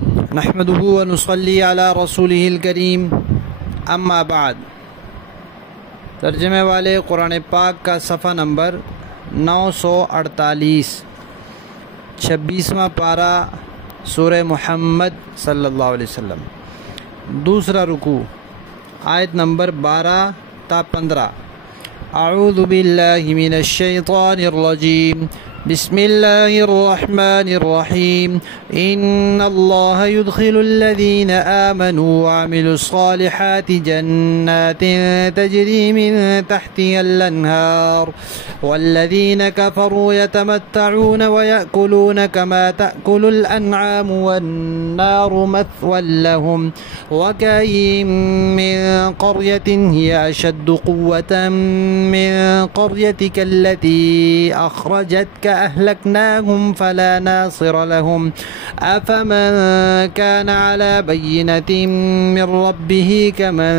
نحمده ونصلي على رسوله الکریم اما بعد۔ ترجمے والے قرآن پاک کا صفحہ نمبر 948، 26واں پارہ سورہ محمد صلی اللہ علیہ وسلم، دوسرا رکوع، آیت نمبر 12 تا 15۔ اعوذ باللہ من الشیطان الرجیم، بسم اللہ الرحمن الرحیم۔ ان اللہ يدخل الذین آمنوا وعملوا الصالحات جنات تجری من تحتها الانہار والذین کفروا يتمتعون ويأكلون كما تأكل الانعام والنار مثوى لهم وكأين من قرية هي أشد قوة من قريتك التي أخرجتك أهلكناهم فلا ناصر لهم أفمن كان على بينة من ربه كمن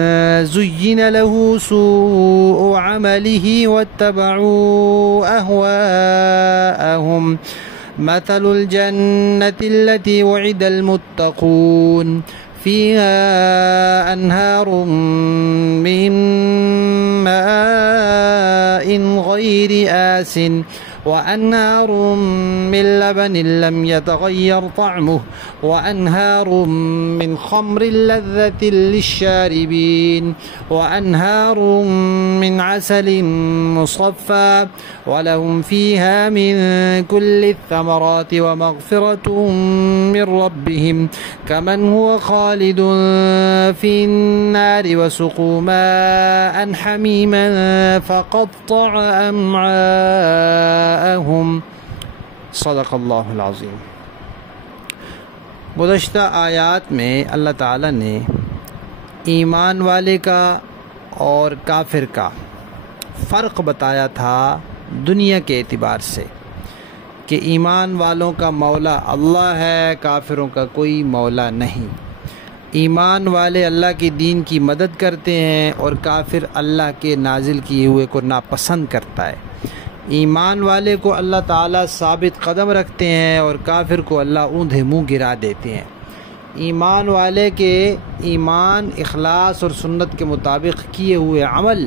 زين له سوء عمله واتبعوا أهواءهم مثل الجنة التي وعد المتقون فيها أنهار من ماء غير آسٍ وأنهار من لبن لم يتغير طعمه وأنهار من خمر لذة للشاربين وأنهار من عسل مصفى ولهم فيها من كل الثمرات ومغفرة من ربهم كمن هو خالد في النار وسقوا ماء حميما فقطع أمعاءهم صدق اللہ العظیم۔ گزشتہ آیات میں اللہ تعالیٰ نے ایمان والے کا اور کافر کا فرق بتایا تھا دنیا کے اعتبار سے، کہ ایمان والوں کا مولا اللہ ہے، کافروں کا کوئی مولا نہیں۔ ایمان والے اللہ کے دین کی مدد کرتے ہیں اور کافر اللہ کے نازل کیے ہوئے کو ناپسند کرتا ہے۔ ایمان والے کو اللہ تعالیٰ ثابت قدم رکھتے ہیں اور کافر کو اللہ اوندھے منہ گرا دیتے ہیں۔ ایمان والے کے ایمان، اخلاص اور سنت کے مطابق کیے ہوئے عمل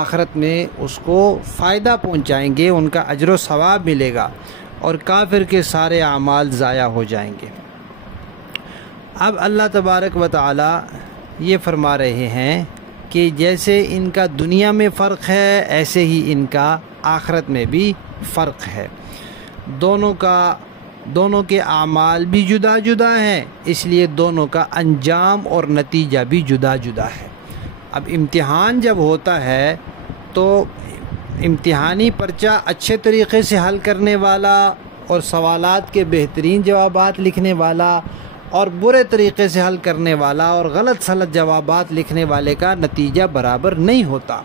آخرت میں اس کو فائدہ پہنچائیں گے، ان کا اجر و ثواب ملے گا، اور کافر کے سارے اعمال ضائع ہو جائیں گے۔ اب اللہ تبارک و تعالی یہ فرما رہے ہیں کہ جیسے ان کا دنیا میں فرق ہے ایسے ہی ان کا آخرت میں بھی فرق ہے۔ دونوں کے اعمال بھی جدا جدا ہیں، اس لیے دونوں کا انجام اور نتیجہ بھی جدا جدا ہے۔ اب امتحان جب ہوتا ہے تو امتحانی پرچہ اچھے طریقے سے حل کرنے والا اور سوالات کے بہترین جوابات لکھنے والا اور برے طریقے سے حل کرنے والا اور غلط سلط جوابات لکھنے والے کا نتیجہ برابر نہیں ہوتا،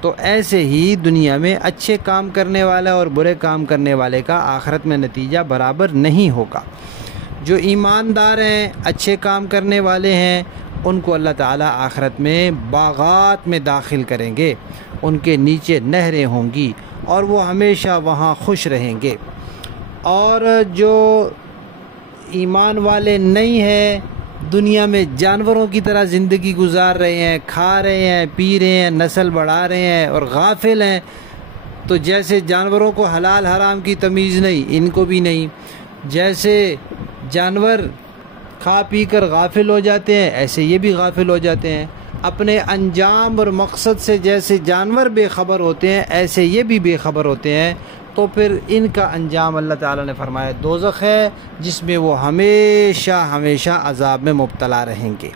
تو ایسے ہی دنیا میں اچھے کام کرنے والا اور برے کام کرنے والے کا آخرت میں نتیجہ برابر نہیں ہوگا۔ جو ایماندار ہیں، اچھے کام کرنے والے ہیں، ان کو اللہ تعالیٰ آخرت میں باغات میں داخل کریں گے، ان کے نیچے نہریں ہوں گی اور وہ ہمیشہ وہاں خوش رہیں گے۔ اور جو ایمان والے نہیں ہیں، دنیا میں جانوروں کی طرح زندگی گزار رہے ہیں، کھا رہے ہیں، پی رہے ہیں، نسل بڑھا رہے ہیں اور غافل ہیں، تو جیسے جانوروں کو حلال حرام کی تمیز نہیں، ان کو بھی نہیں۔ جیسے جانور کھا پی کر غافل ہو جاتے ہیں ایسے یہ بھی غافل ہو جاتے ہیں۔ اپنے انجام اور مقصد سے جیسے جانور بے خبر ہوتے ہیں ایسے یہ بھی بے خبر ہوتے ہیں، تو پھر ان کا انجام اللہ تعالیٰ نے فرمایا دوزخ ہے، جس میں وہ ہمیشہ ہمیشہ عذاب میں مبتلا رہیں گے۔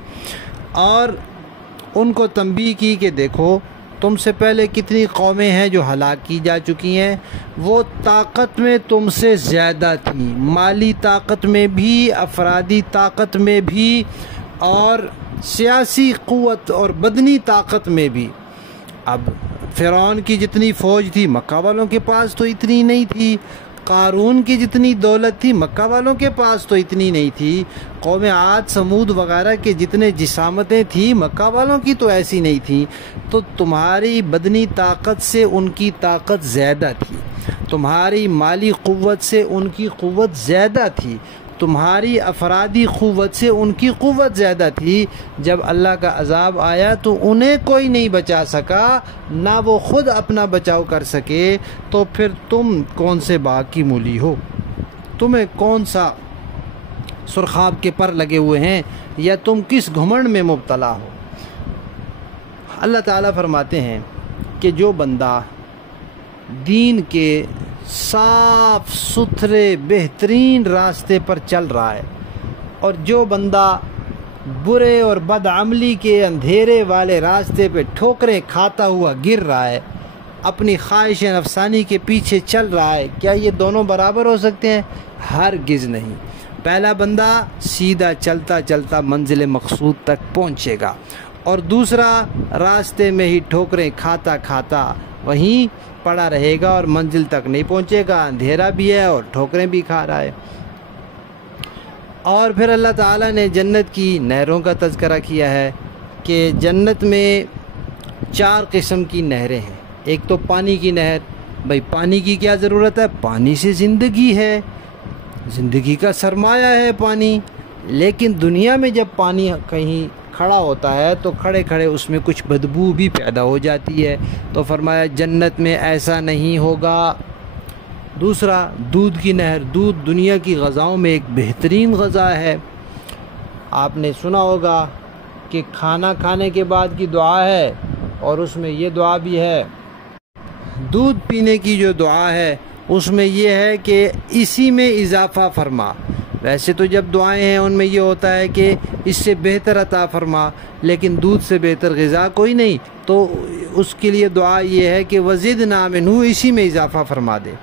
اور ان کو تنبیہ کی کہ دیکھو تم سے پہلے کتنی قومیں ہیں جو ہلاک کی جا چکی ہیں، وہ طاقت میں تم سے زیادہ تھیں، مالی طاقت میں بھی، افرادی طاقت میں بھی، اور سیاسی قوت اور بدنی طاقت میں بھی۔ اب فرعون کی جتنی فوج تھی مکہ والوں کے پاس تو اتنی نہیں تھی، قارون کی جتنی دولت تھی مکہ والوں کے پاس تو اتنی نہیں تھی، قوم عاد سمود وغیرہ کے جتنے جسامتیں تھیں مکہ والوں کی تو ایسی نہیں تھی، تو تمہاری بدنی طاقت سے ان کی طاقت زیادہ تھی، تمہاری مالی قوت سے ان کی قوت زیادہ تھی، تمہاری افرادی قوت سے ان کی قوت زیادہ تھی، جب اللہ کا عذاب آیا تو انہیں کوئی نہیں بچا سکا، نہ وہ خود اپنا بچاؤ کر سکے، تو پھر تم کون سے باغ کی مولی ہو؟ تمہیں کون سا سرخاب کے پر لگے ہوئے ہیں، یا تم کس گھمنڈ میں مبتلا ہو؟ اللہ تعالیٰ فرماتے ہیں کہ جو بندہ دین کے صاف ستھرے بہترین راستے پر چل رہا ہے، اور جو بندہ برے اور بدعملی کے اندھیرے والے راستے پہ ٹھوکریں کھاتا ہوا گر رہا ہے، اپنی خواہش نفسانی کے پیچھے چل رہا ہے، کیا یہ دونوں برابر ہو سکتے ہیں؟ ہرگز نہیں۔ پہلا بندہ سیدھا چلتا چلتا منزل مقصود تک پہنچے گا، اور دوسرا راستے میں ہی ٹھوکریں کھاتا کھاتا وہیں پڑا رہے گا اور منزل تک نہیں پہنچے گا، اندھیرا بھی ہے اور ٹھوکریں بھی کھا رہا ہے۔ اور پھر اللہ تعالیٰ نے جنت کی نہروں کا تذکرہ کیا ہے کہ جنت میں 4 قسم کی نہریں ہیں۔ ایک تو پانی کی نہر، بھائی پانی کی کیا ضرورت ہے؟ پانی سے زندگی ہے، زندگی کا سرمایہ ہے پانی۔ لیکن دنیا میں جب پانی کہیں کھڑا ہوتا ہے تو کھڑے کھڑے اس میں کچھ بدبو بھی پیدا ہو جاتی ہے، تو فرمایا جنت میں ایسا نہیں ہوگا۔ دوسرا دودھ کی نہر، دودھ دنیا کی غذاؤں میں ایک بہترین غذا ہے۔ آپ نے سنا ہوگا کہ کھانا کھانے کے بعد کی دعا ہے، اور اس میں یہ دعا بھی ہے، دودھ پینے کی جو دعا ہے اس میں یہ ہے کہ اسی میں اضافہ فرما۔ ویسے تو جب دعائیں ہیں ان میں یہ ہوتا ہے کہ اس سے بہتر عطا فرما، لیکن دودھ سے بہتر غذا کوئی نہیں، تو اس کے لیے دعا یہ ہے کہ وزدنا منہ، اسی میں اضافہ فرما دے۔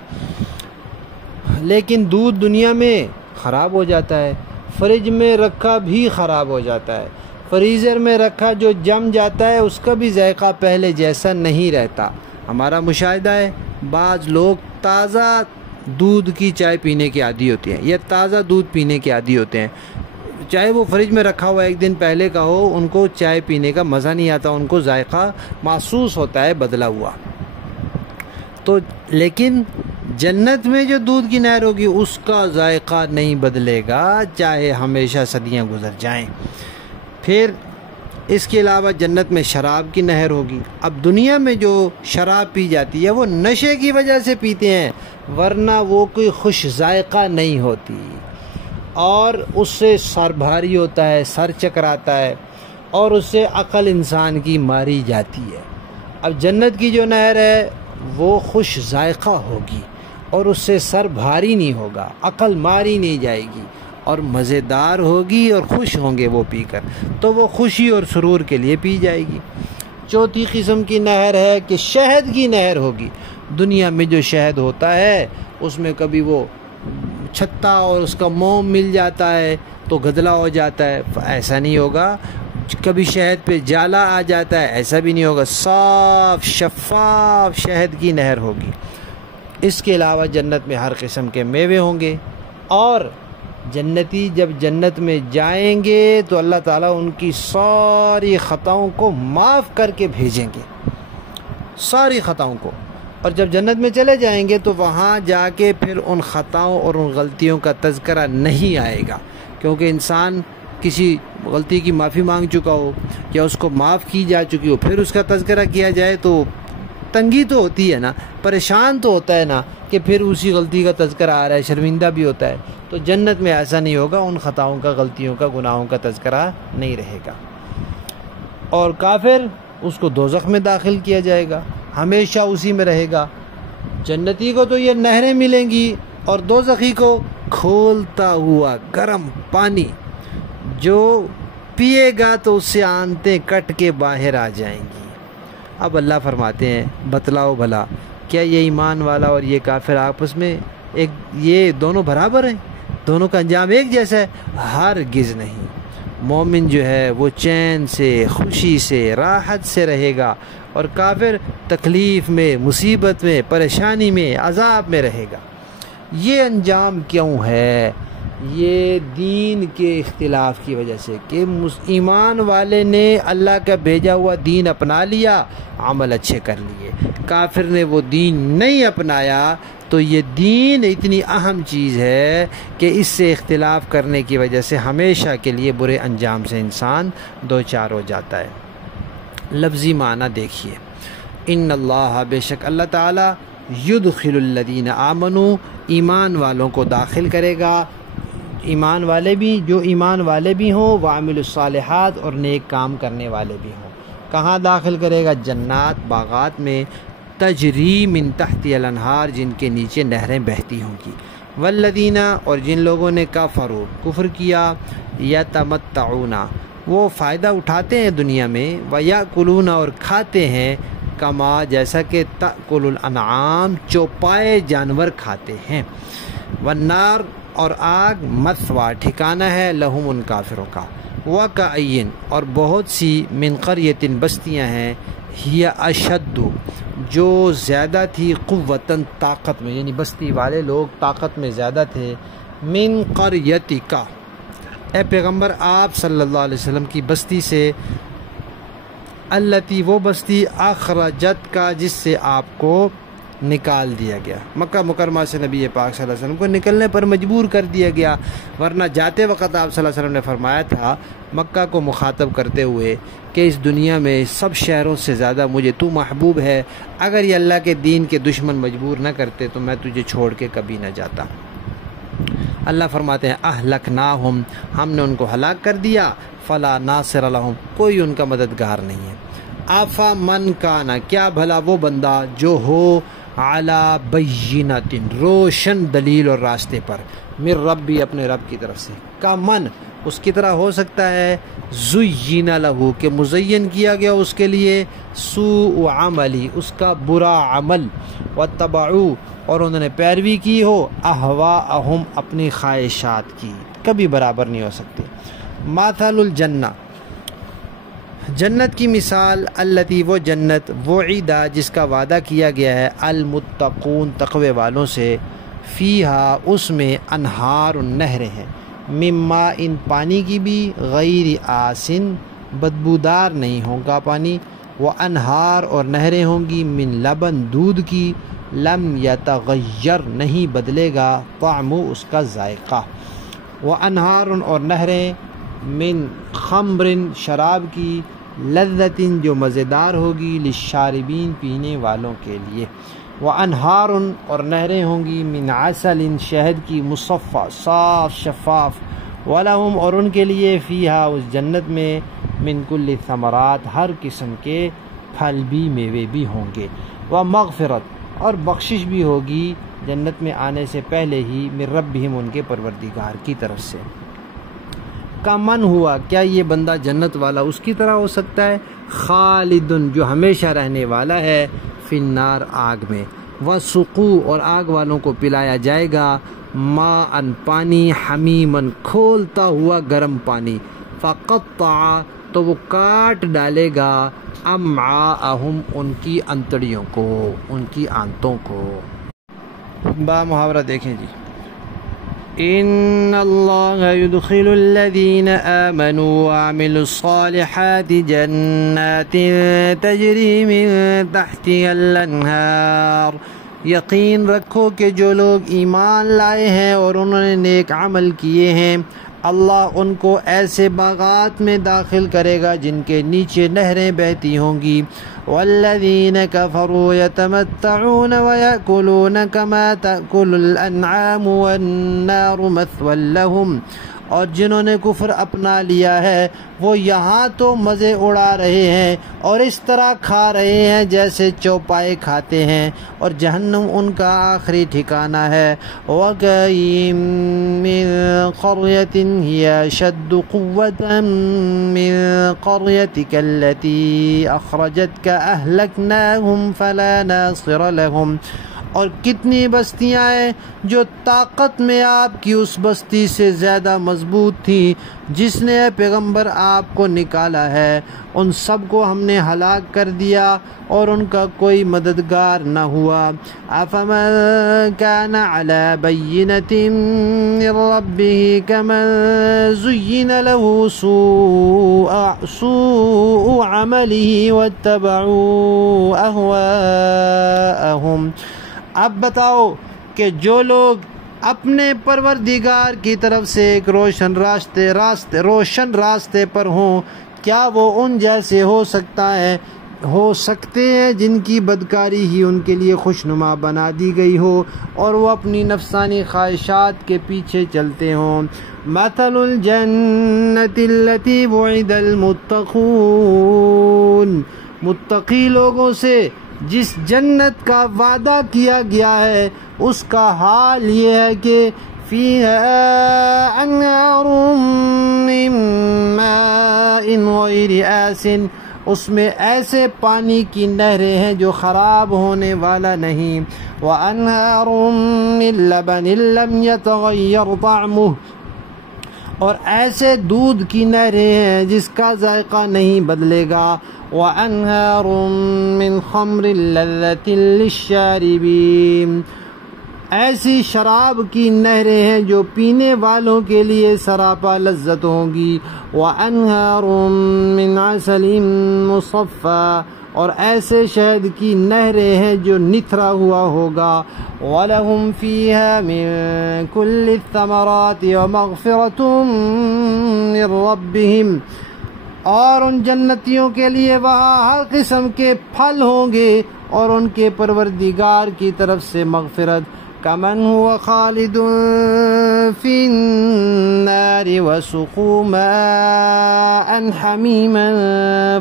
لیکن دودھ دنیا میں خراب ہو جاتا ہے، فریج میں رکھا بھی خراب ہو جاتا ہے، فریزر میں رکھا جو جم جاتا ہے اس کا بھی ذائقہ پہلے جیسا نہیں رہتا۔ ہمارا مشاہدہ ہے بعض لوگ تازہ دودھ کی چائے پینے کے عادی ہوتے ہیں، یا تازہ دودھ پینے کے عادی ہوتے ہیں، چاہے وہ فریج میں رکھا ہوا 1 دن پہلے کا ہو، ان کو چائے پینے کا مزہ نہیں آتا، ان کو ذائقہ محسوس ہوتا ہے بدلا ہوا۔ تو لیکن جنت میں جو دودھ کی نہر ہوگی اس کا ذائقہ نہیں بدلے گا، چاہے ہمیشہ صدیاں گزر جائیں۔ پھر اس کے علاوہ جنت میں شراب کی نہر ہوگی۔ اب دنیا میں جو شراب پی جاتی ہے وہ نشے کی وجہ سے پیتے ہیں، ورنہ وہ کوئی خوش ذائقہ نہیں ہوتی، اور اس سے سر بھاری ہوتا ہے، سر چکراتا ہے، اور اس سے عقل انسان کی ماری جاتی ہے۔ اب جنت کی جو نہر ہے وہ خوش ذائقہ ہوگی، اور اس سے سر بھاری نہیں ہوگا، عقل ماری نہیں جائے گی، اور مزیدار ہوگی، اور خوش ہوں گے وہ پی کر، تو وہ خوشی اور سرور کے لیے پی جائے گی۔ چوتھی قسم کی نہر ہے کہ شہد کی نہر ہوگی۔ دنیا میں جو شہد ہوتا ہے اس میں کبھی وہ چھتا اور اس کا موم مل جاتا ہے تو گدلا ہو جاتا ہے، ایسا نہیں ہوگا۔ کبھی شہد پہ جالا آ جاتا ہے، ایسا بھی نہیں ہوگا، صاف شفاف شہد کی نہر ہوگی۔ اس کے علاوہ جنت میں ہر قسم کے میوے ہوں گے، اور جنتی جب جنت میں جائیں گے تو اللہ تعالیٰ ان کی ساری خطاؤں کو معاف کر کے بھیجیں گے، ساری خطاؤں کو۔ اور جب جنت میں چلے جائیں گے تو وہاں جا کے پھر ان خطاؤں اور ان غلطیوں کا تذکرہ نہیں آئے گا، کیونکہ انسان کسی غلطی کی معافی مانگ چکا ہو یا اس کو معاف کی جا چکی ہو، پھر اس کا تذکرہ کیا جائے تو تنگی تو ہوتی ہے نا، پریشان تو ہوتا ہے نا، کہ پھر اسی غلطی کا تذکرہ آ رہا ہے، شرمندہ بھی ہوتا ہے۔ تو جنت میں ایسا نہیں ہوگا، ان خطاؤں کا، غلطیوں کا، گناہوں کا تذکرہ نہیں رہے گا۔ اور کافر اس کو دوزخ میں داخل کیا جائے گا، ہمیشہ اسی میں رہے گا۔ جنتی کو تو یہ نہریں ملیں گی، اور دوزخی کو کھولتا ہوا گرم پانی، جو پیے گا تو اس سے آنتیں کٹ کے باہر آ جائیں گی۔ اب اللہ فرماتے ہیں بتلاؤ بھلا کیا یہ ایمان والا اور یہ کافر آپس میں یہ دونوں برابر ہیں؟ دونوں کا انجام ایک جیسا ہے؟ ہرگز نہیں۔ مومن جو ہے وہ چین سے، خوشی سے، راحت سے رہے گا، اور کافر تکلیف میں، مصیبت میں، پریشانی میں، عذاب میں رہے گا۔ یہ انجام کیوں ہے؟ یہ دین کے اختلاف کی وجہ سے، کہ ایمان والے نے اللہ کا بھیجا ہوا دین اپنا لیا، عمل اچھے کر لیے، کافر نے وہ دین نہیں اپنایا تو یہ دین اتنی اہم چیز ہے کہ اس سے اختلاف کرنے کی وجہ سے ہمیشہ کے لیے برے انجام سے انسان دوچار ہو جاتا ہے۔ لفظی معنی دیکھیے، ان اللہ، بے شک اللہ تعالیٰ، یدخل الذین آمنوا، ایمان والوں کو داخل کرے گا، ایمان والے بھی، جو ایمان والے بھی ہوں، وعامل الصالحات، اور نیک کام کرنے والے بھی ہوں۔ کہاں داخل کرے گا؟ جنات، باغات میں، تجری من تحت الانہار، جن کے نیچے نہریں بہتی ہوں گی، والذین، اور جن لوگوں نے کفروا، کفر کیا، یتمتعون، وہ فائدہ اٹھاتے ہیں دنیا میں، ویأکلون، اور کھاتے ہیں، کما، جیسا کہ تأکل الانعام، چوپائے جانور کھاتے ہیں، والنار، اور آگ، مثوا، ٹھکانہ ہے، لہم، ان کافروں کا، وکأین، اور بہت سی، من قریۃ، بستیاں ہیں، ہی اشد، جو زیادہ تھی، قوتاً، طاقت میں، یعنی بستی والے لوگ طاقت میں زیادہ تھے، من قریتک، اے پیغمبر آپ صلی اللہ علیہ وسلم کی بستی سے، التی، وہ بستی، اخرجت کا، جس سے آپ کو نکال دیا گیا، مکہ مکرمہ سے نبی پاک صلی اللہ علیہ وسلم کو نکلنے پر مجبور کر دیا گیا، ورنہ جاتے وقت آپ صلی اللہ علیہ وسلم نے فرمایا تھا مکہ کو مخاطب کرتے ہوئے کہ اس دنیا میں سب شہروں سے زیادہ مجھے تو محبوب ہے، اگر یہ اللہ کے دین کے دشمن مجبور نہ کرتے تو میں تجھے چھوڑ کے کبھی نہ جاتا۔ اللہ فرماتے ہیں اہلکناہم، ہم نے ان کو ہلاک کر دیا، فلا ناصر لہم، کوئی ان کا مددگار نہیں ہے۔ آفا من کانا، کیا بھلا وہ بندہ جو ہو، علی بینۃ، روشن دلیل اور راستے پر، من ربی، اپنے رب کی طرف سے، کا من، اس کی طرح ہو سکتا ہے، زین لہو، کہ مزین کیا گیا اس کے لیے، سوء عملی، اس کا برا عمل، واتبعوا، اور انہوں نے پیروی کی ہو، اہواءہم، اپنی خواہشات کی، کبھی برابر نہیں ہو سکتے۔ مثل الجنہ، جنت کی مثال، التی، وہ جنت، وعدہ، جس کا وعدہ کیا گیا ہے، المتقون، تقوی والوں سے، فیہا، اس میں، انہار، نہریں ہیں، من ماء، پانی کی بھی، غیر آسن، بدبودار نہیں ہوگا پانی، وانہار، اور نہریں ہوں گی، من لبن، دودھ کی، لم یتغیر، نہیں بدلے گا، طعمو، اس کا ذائقہ، وانہار، اور نہریں، من خمر، شراب کی، لذت، جو مزیدار ہوگی، للشاربین، پینے والوں کے لیے، وانہار، اور نہریں ہوں گی، من عسل، شہد کی، مصفى، صاف شفاف، ولہم، اور ان کے لیے، فیہا، اس جنت میں، من کل الثمرات، ہر قسم کے پھل بھی، میوے بھی ہوں گے، ومغفرت، اور بخشش بھی ہوگی جنت میں آنے سے پہلے ہی، من ربہم، ان کے پروردگار کی طرف سے۔ کا من ہوا، کیا یہ بندہ جنت والا اس کی طرح ہو سکتا ہے، خالدن، جو ہمیشہ رہنے والا ہے، فی النار، آگ میں، وسقو، اور آگ والوں کو پلایا جائے گا، ماء، پانی، حمیمن، کھولتا ہوا گرم پانی، فقطع، تو وہ کاٹ ڈالے گا، امعاءہم، ان کی انتڑیوں کو، ان کی آنتوں کو۔ با محاورہ دیکھیں جی، ان اللہ يدخل الذین آمنوا وعملوا الصالحات جنات تجری من تحتها الانہار، یقین رکھو کہ جو لوگ ایمان لائے ہیں اور انہوں نے نیک عمل کیے ہیں، اللہ ان کو ایسے باغات میں داخل کرے گا جن کے نیچے نہریں بہتی ہوں گی، والذین کفروا یتمتعون ویأکلون کما تأکل الانعام والنار مثوی لہم، اور جنہوں نے کفر اپنا لیا ہے وہ یہاں تو مزے اڑا رہے ہیں اور اس طرح کھا رہے ہیں جیسے چوپائے کھاتے ہیں، اور جہنم ان کا آخری ٹھکانہ ہے۔ وَكَأَيٍّ مِّن قَرْيَةٍ هِيَ أَشَدُّ قُوَّةً مِّن قَرْيَتِكَ الَّتِي أَخْرَجَتْكَ أَهْلَكْنَاهُمْ فَلَا نَاصِرَ لَهُمْ، اور کتنی بستیاں ہیں جو طاقت میں آپ کی اس بستی سے زیادہ مضبوط تھی جس نے پیغمبر آپ کو نکالا ہے، ان سب کو ہم نے ہلاک کر دیا اور ان کا کوئی مددگار نہ ہوا۔ أَفَمَن كَانَ عَلَى بَيِّنَةٍ مِّن رَّبِّهِ كَمَن زُيِّنَ لَهُ سُوءُ عَمَلِهِ وَاتَّبَعُوا أَهْوَاءَهُمْ۔ اب بتاؤ کہ جو لوگ اپنے پروردگار کی طرف سے ایک روشن راستے پر ہوں، کیا وہ ان جیسے ہو سکتے ہیں جن کی بدکاری ہی ان کے لیے خوشنما بنا دی گئی ہو اور وہ اپنی نفسانی خواہشات کے پیچھے چلتے ہوں۔ مثل الجنت التي وعد المتقون، متقی لوگوں سے جس جنت کا وعدہ کیا گیا ہے اس کا حال یہ ہے کہ فیہا انہار من ماء غیر آسن، اس میں ایسے پانی کی نہریں ہیں جو خراب ہونے والا نہیں، وانہار من لبن لم یتغیر طعمہ، اور ایسے دودھ کی نہریں ہیں جس کا ذائقہ نہیں بدلے گا، وانہار من خمر لذۃ للشاربین، ایسی شراب کی نہریں ہیں جو پینے والوں کے لیے سراپا لذت ہوں گی، وانہار من عسل مصفی، اور ایسے شہد کی نہریں ہیں جو نتھرا ہوا ہوگا، وَلَهُمْ فِيهَا مِن كُلِّ الثَّمَرَاتِ وَمَغْفِرَةٌ مِّن رَّبِّهِمْ، اور ان جنتیوں کے لیے وہاں ہر قسم کے پھل ہوں گے اور ان کے پروردگار کی طرف سے مغفرت، كَمَنْ هُوَ خَالِدٌ فِي النَّارِ وَسُقُوا مَاءً حَمِيمًا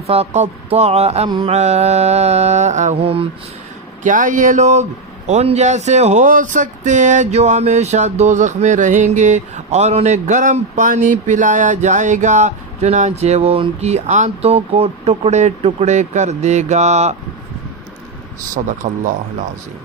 فَقَطَّعَ أَمْعَاءَهُمْ، کیا یہ لوگ ان جیسے ہو سکتے ہیں جو ہمیشہ دوزخ میں رہیں گے اور انہیں گرم پانی پلایا جائے گا، چنانچہ وہ ان کی آنتوں کو ٹکڑے ٹکڑے کر دے گا۔ صدق اللہ العظیم۔